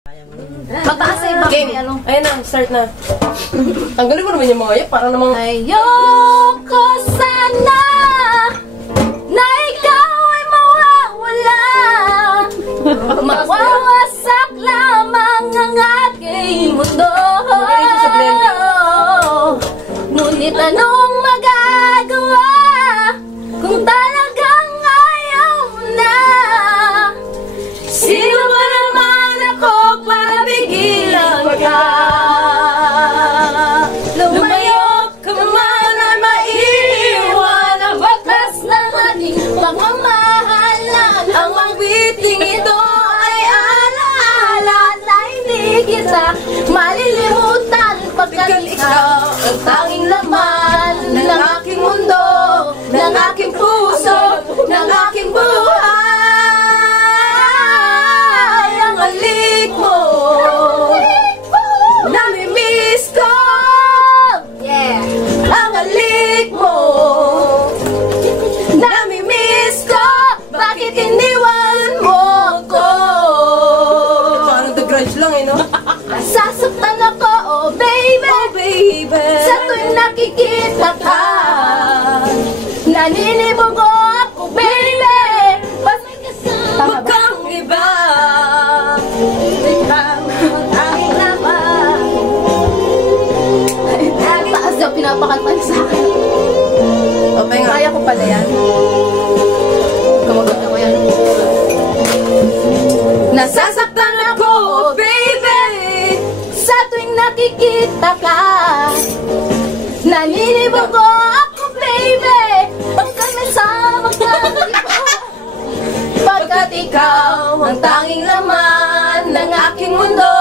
Mataas ay bakit Game. Ayun na, start na. Tanggalin mo naman yung mga para namang... Ayoko sana na ikaw ay mawawala. Mawawasak lamang ang aking mundo. Ngunit anong magagawa kung talagang ayaw mo na? Sino ba naman ako para pigilan ka? Lumayo ka man ay maiiwan ang batas ng ating pagmamahalan. Ang awiting ito ay alaala na hindi kita malilimutan pagkat ikaw ang tanging laman ng aking mundo, ng aking puso, ng aking buhay. Ang halik mo, namimiss ko. Yeah. Ang halik mo, namimiss ko. Bakit iniwan mo ko? Parang The Grudge lang eh, no? Nasasaktan ako, oh baby, Oh baby, sa tuwing nakikita ka. Naninibago ako, baby. Huwag kang iba. Ikaw ang aking laman. Taas na pinapakanta sa akin. Okay nga. Kaya ko pala yan. Kamagot ako yan. Nasasaktan ako, oh baby, sa tuwing nakikita ka. Naninibago ako, baby, pagkat may sama ka. Pagkat ikaw ang tanging laman ng aking mundo.